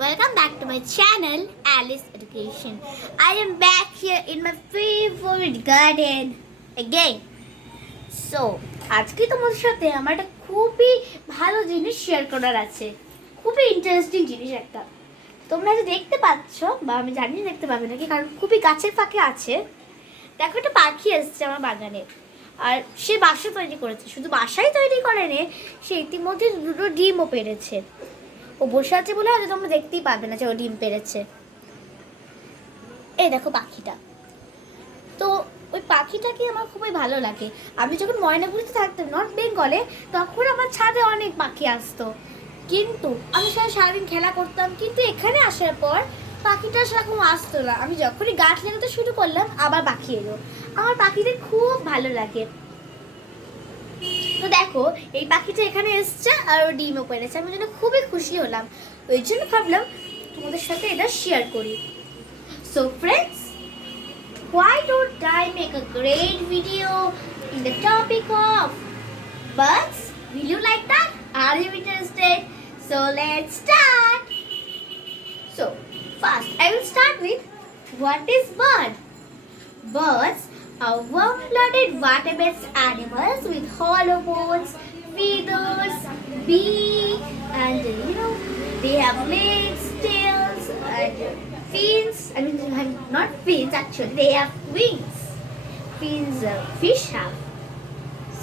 Welcome back to my channel, Alice Education. I am back here in my favorite garden again. So, আজকে তোমাদের সাথে আমার একটা খুবই ভালো জিনিস শেয়ার করার আছে। খুবই ইন্টারেস্টিং জিনিস একটা। তোমরা যে দেখতে পাচ্ছ, বা আমি জানি দেখতে পাবে নাকি, কারণ খুবই গাছের ফাঁকে আছে। দেখো একটা পাখি এসেছে আমার বাগানে। আর সে বাসা তৈরি করেছে, শুধু বাসাই তৈরি করেনি, সে ইতিমধ্যে দুটো ডিমও পেড়েছে। ও বসে আছে বলে হয়তো তোমরা দেখতেই পাবে না যে ও ডিম পেড়েছে। এই দেখো পাখিটা। তো ওই পাখিটাকে আমার খুবই ভালো লাগে। আমি যখন ময়নাগুড়িতে থাকতাম, নর্থ বেঙ্গলে, তখন আমার ছাদে অনেক পাখি আসতো, কিন্তু আমি সারাদিন খেলা করতাম। কিন্তু এখানে আসার পর পাখিটা সেরকম আসতো না। আমি যখনই গাছ লাগাতে শুরু করলাম, আবার পাখি এলো। আমার পাখিদের খুব ভালো লাগে। তো দেখো, এই পাখিটা এখানে এসছে আর ও ডিমও পেড়েছে। আমি জন্য খুবই খুশি হলাম। ওই জন্য ভাবলাম তোমাদের সাথে এটা শেয়ার করি। So friends, why don't I make a great video in the topic of birds? Will you like that? Are you interested? So let's start. So first I will start with what is bird? Birds are warm-blooded vertebrate animals with hollow bones, feathers, beak, and they have legs, tails, and fins. I mean, not fins actually. They have wings. Fins fish have.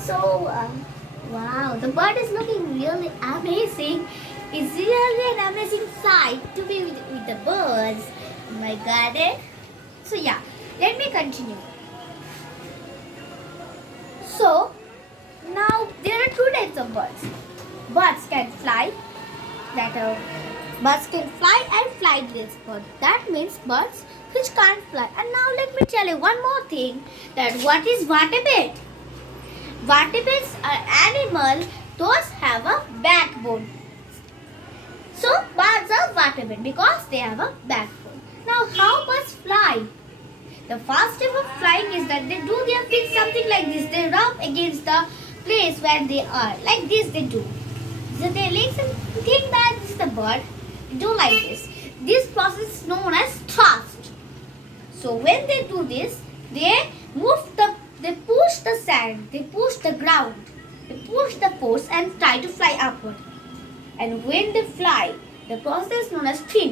So, wow, the bird is looking really amazing. It's really an amazing sight to be with the birds in my garden. So yeah, let me continue. So, now there are two types of birds. Birds can fly, birds can fly and flightless birds. That means birds which can't fly. And now let me tell you one more thing, that what is vertebrate? Vertebrates are animals those have a backbone. So birds are vertebrate because they have a backbone. Now how birds fly? The first step of flying is that they do their feet something like this. They rub against the place where they are. Like this they do. So their legs and think that this is the bird. They do like this. This process is known as thrust. So when they do this, they push the sand, they push the ground, they push the force and try to fly upward. And when they fly, the process is known as fin.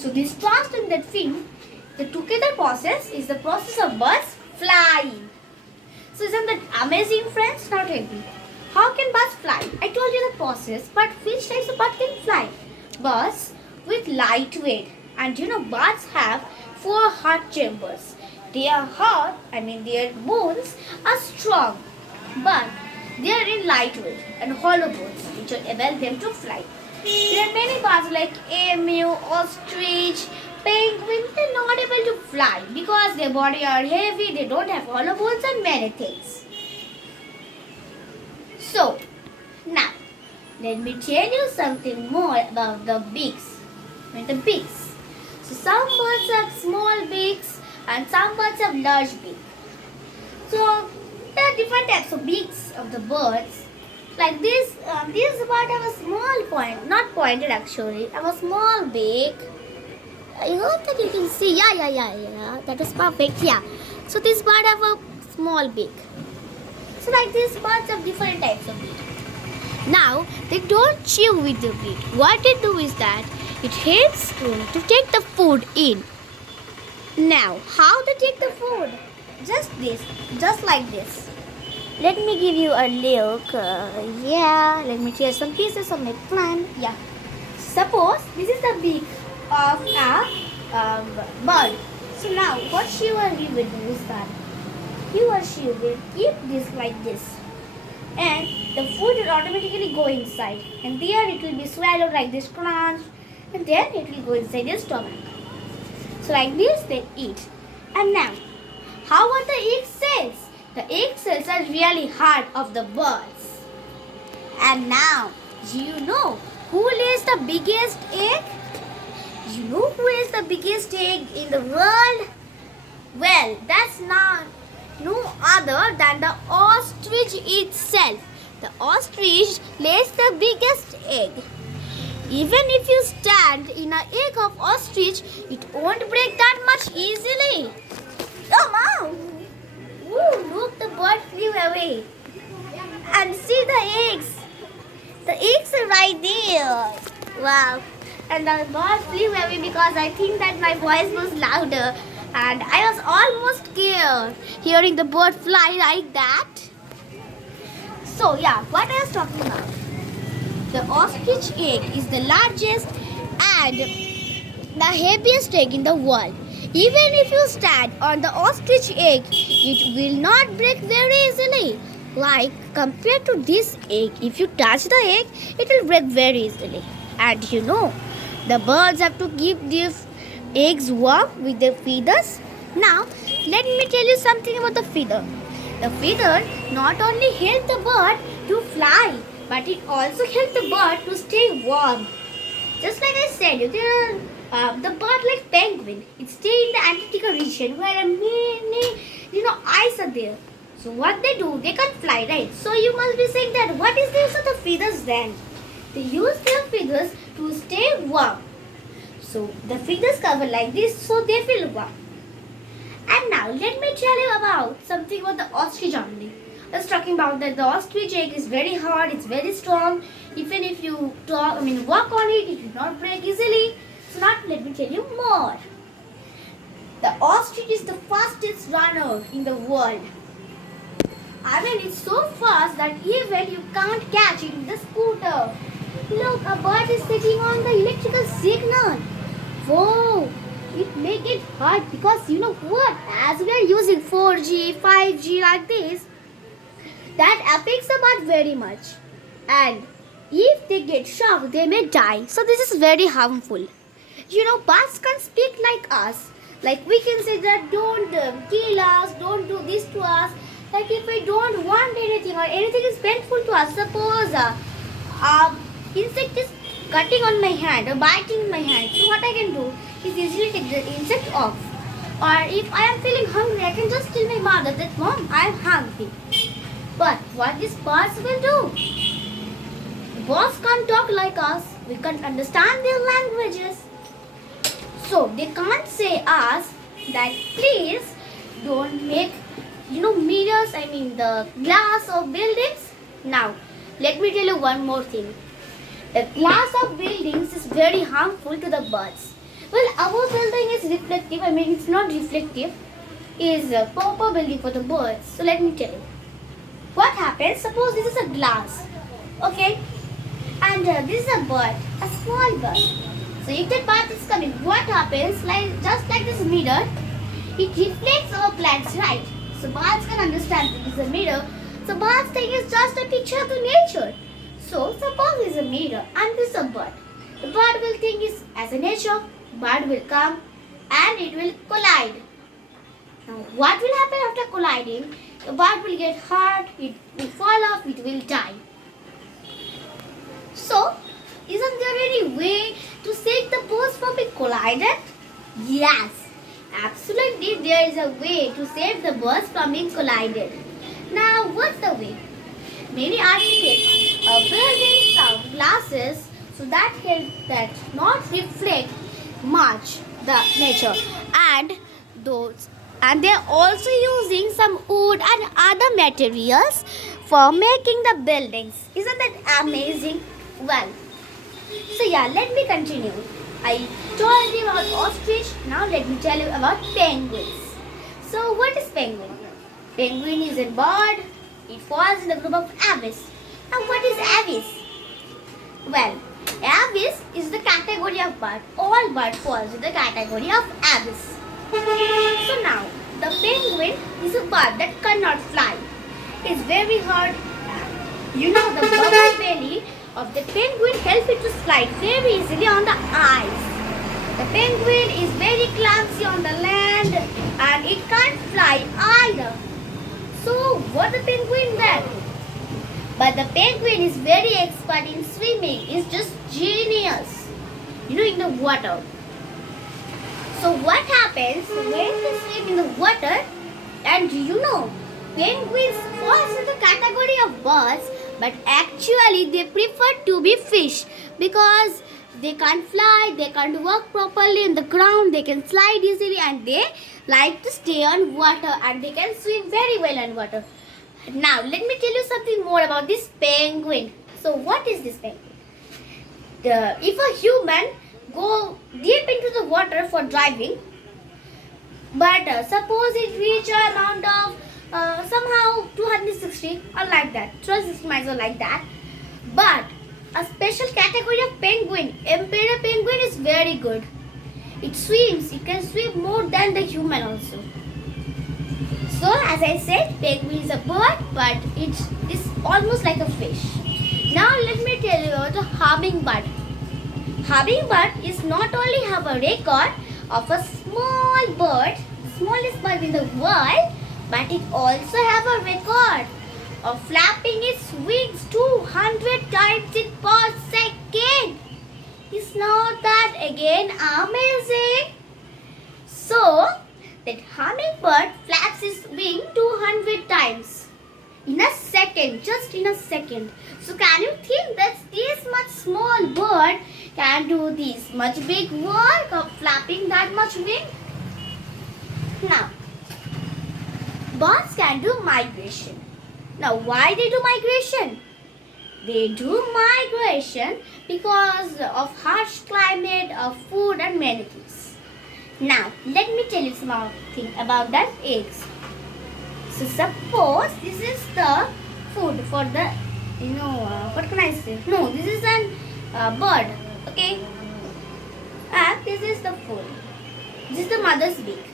So this thrust and that fin, the together process is the process of birds flying. So isn't that amazing, friends? Now tell me, how can birds fly? I told you the process, but which types of birds can fly? Birds with light weight. And birds have 4 heart chambers. Their heart, their bones are strong, but they are in lightweight and hollow bones, which will enable them to fly. There are many birds like emu, ostrich, penguin. They're not able to fly because their body are heavy, they don't have hollow bones and many things. So, now, let me tell you something more about the beaks. The beaks. So, some birds have small beaks and some birds have large beaks. So, there are different types of beaks of the birds. Like this bird have a small point, not pointed actually, have a small beak. I hope that you can see. Yeah. That is perfect. Yeah. So this bird have a small beak. So like these birds have different types of beak. Now they don't chew with the beak. What they do is that it helps them to take the food in. Now how they take the food? Just like this. Let me give you a look. Let me tear some pieces of my plant. Yeah. Suppose this is the beak of a bird. So now what she or he will do is that he or she will keep this like this, and the food will automatically go inside, and there it will be swallowed like this crunch, and then it will go inside their stomach. So like this they eat. And now how are the egg cells? The egg cells are really hard of the birds. And now, do you know who lays the biggest egg? You know who is the biggest egg in the world? Well, that's no other than the ostrich itself. The ostrich lays the biggest egg. Even if you stand in an egg of ostrich, it won't break that much easily. Come on! Ooh, look, the bird flew away. And see the eggs. The eggs are right there. Wow. And the bird flew away because I think that my voice was louder. And I was almost scared hearing the bird fly like that. So yeah, what I was talking about. The ostrich egg is the largest and the heaviest egg in the world. Even if you stand on the ostrich egg, it will not break very easily. Like compared to this egg, if you touch the egg, it will break very easily. And you know, the birds have to keep their eggs warm with their feathers. Now, let me tell you something about the feather. The feather not only help the bird to fly, but it also helps the bird to stay warm. Just like I said, the bird like penguin, it stay in the Antarctica region where many, ice are there. So what they do, they can't fly, right? So you must be saying that what is the use of the feathers then? They use their feathers to stay warm. So the feathers cover like this, so they feel warm. And now let me tell you about something about the ostrich only. I was talking about that the ostrich egg is very hard, it's very strong. Even if you walk on it, it will not break easily. So now let me tell you more. The ostrich is the fastest runner in the world. It's so fast that even you can't catch it with the scooter. Look, a bird is sitting on the electrical signal. Whoa, it may get hard because you know what? As we are using 4G, 5G like this, that affects the bird very much. And if they get shocked, they may die. So this is very harmful. Birds can speak like us. Like we can say that don't kill us, don't do this to us. Like if we don't want anything or anything is painful to us, suppose insect is cutting on my hand or biting my hand. So what I can do is easily take the insect off. Or if I am feeling hungry, I can just tell my mother that mom, I am hungry. But what these birds will do? Birds can't talk like us. We can't understand their languages. So they can't say us that please don't make mirrors, the glass of buildings. Now, let me tell you one more thing. The glass of buildings is very harmful to the birds. Well, our building is reflective, it's not reflective. It is a proper building for the birds. So let me tell you. What happens? Suppose this is a glass. Okay? And this is a bird, a small bird. So if that bird is coming, what happens? Just like this mirror, it reflects our plants, right? So birds can understand this is a mirror. So birds think it's just a picture of the nature. So suppose it's a mirror and this is a bird. The bird will think it's as a nature. Bird will come and it will collide. Now what will happen after colliding? The bird will get hurt, it will fall off, it will die. So isn't there any way to save the birds from being collided? Yes. Absolutely, there is a way to save the birds from being collided. Now, what's the way? Many architects are building some glasses so that not reflect much the nature, and they are also using some wood and other materials for making the buildings. Isn't that amazing? Well, so yeah, let me continue. I told you about ostrich. Now let me tell you about penguins. So what is penguin? Penguin is a bird. It falls in the group of aves. Now what is aves? Well, aves is the category of bird. All bird falls in the category of aves. So now, the penguin is a bird that cannot fly. It's very hard. The bubble belly of the penguin helps it to slide very easily on the ice. The penguin is very clumsy on the land and it can't fly either. So what the penguin then? But the penguin is very expert in swimming. It's just genius. In the water. So what happens when they swim in the water? And penguins falls in the category of birds, but actually they prefer to be fish because They can't fly, they can't walk properly on the ground, they can slide easily, and they like to stay on water, and they can swim very well on water. Now, let me tell you something more about this penguin. So, what is this penguin? If a human go deep into the water for driving, but suppose it reach a amount of somehow 260 or like that, 260 miles or like that, but a special category of penguin, emperor penguin, is very good. It swims, it can swim more than the human also. So as I said, penguin is a bird, but it is almost like a fish. Now let me tell you about the hummingbird. Hummingbird is not only have a record of a small bird, smallest bird in the world, but it also have a record of flapping its wings 200 times in per second. Is not that again amazing? So that hummingbird flaps its wing 200 times in a second, just in a second. So can you think that this much small bird can do this much big work of flapping that much wing? Now, birds can do migration. Now, why they do migration? They do migration because of harsh climate, of food and many things. Now, let me tell you something about that eggs. So, suppose this is the food for the, what can I say? No, this is an bird, okay? And this is the food. This is the mother's beak.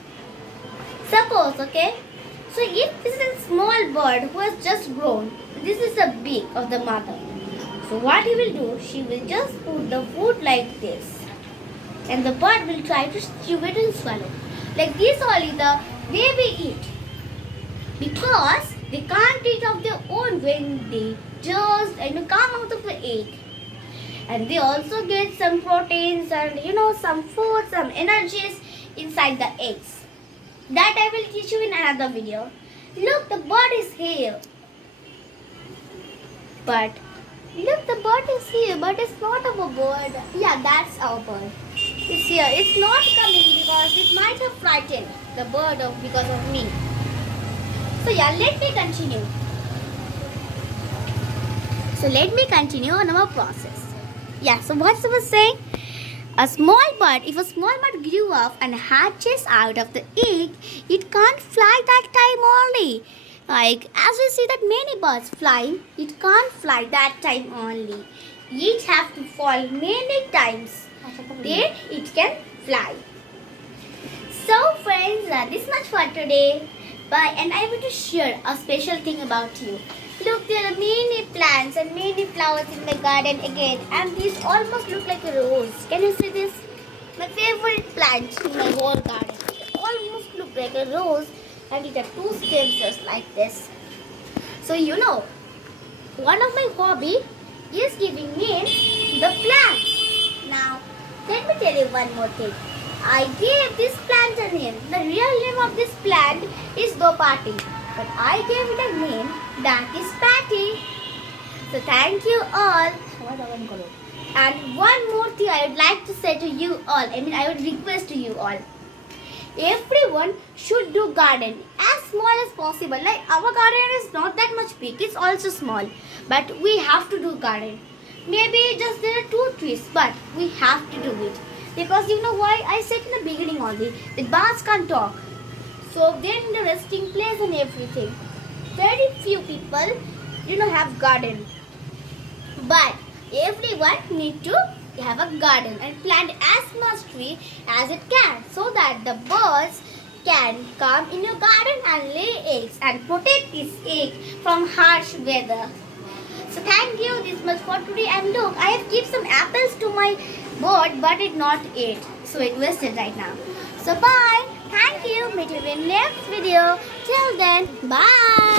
Suppose, okay? So if this is a small bird who has just grown, this is the beak of the mother. So what he will do, she will just put the food like this. And the bird will try to chew it and swallow. Like this only the way we eat. Because they can't eat of their own when they just come out of the egg. And they also get some proteins and some food, some energies inside the eggs. That I will teach you in another video. Look, the bird is here. But, look, the bird is here, but it's not our bird. Yeah, that's our bird. It's here. It's not coming because it might have frightened the bird because of me. So, yeah, let me continue. So, let me continue on our process. Yeah, so what I was saying? A small bird, if a small bird grew up and hatches out of the egg, it can't fly that time only. Like as we see that many birds flying, it can't fly that time only. It have to fall many times. Then it can fly. So friends, this much for today. Bye. And I want to share a special thing about you. Look, there are many plants and many flowers in my garden again, and these almost look like a rose. Can you see this? My favorite plant in my whole garden. It almost look like a rose, and it has two stems just like this. So one of my hobby is giving names the plants. Now, let me tell you one more thing. I gave this plant a name. The real name of this plant is Dopati. But I gave it a name that is Patty. So thank you all. And one more thing I would like to say to you all. I would request to you all. Everyone should do garden as small as possible. Like our garden is not that much big. It's also small. But we have to do garden. Maybe just there are 2 trees. But we have to do it. Because you know why? I said in the beginning only that birds can't talk. So they're in the resting place and everything. Very few people, have garden. But everyone need to have a garden and plant as much tree as it can, so that the birds can come in your garden and lay eggs and protect this egg from harsh weather. So thank you this much for today. And look, I have kept some apples to my bird, but it not ate. So it wasted right now. So bye. Thank you. Meet you in next video. Till then, bye.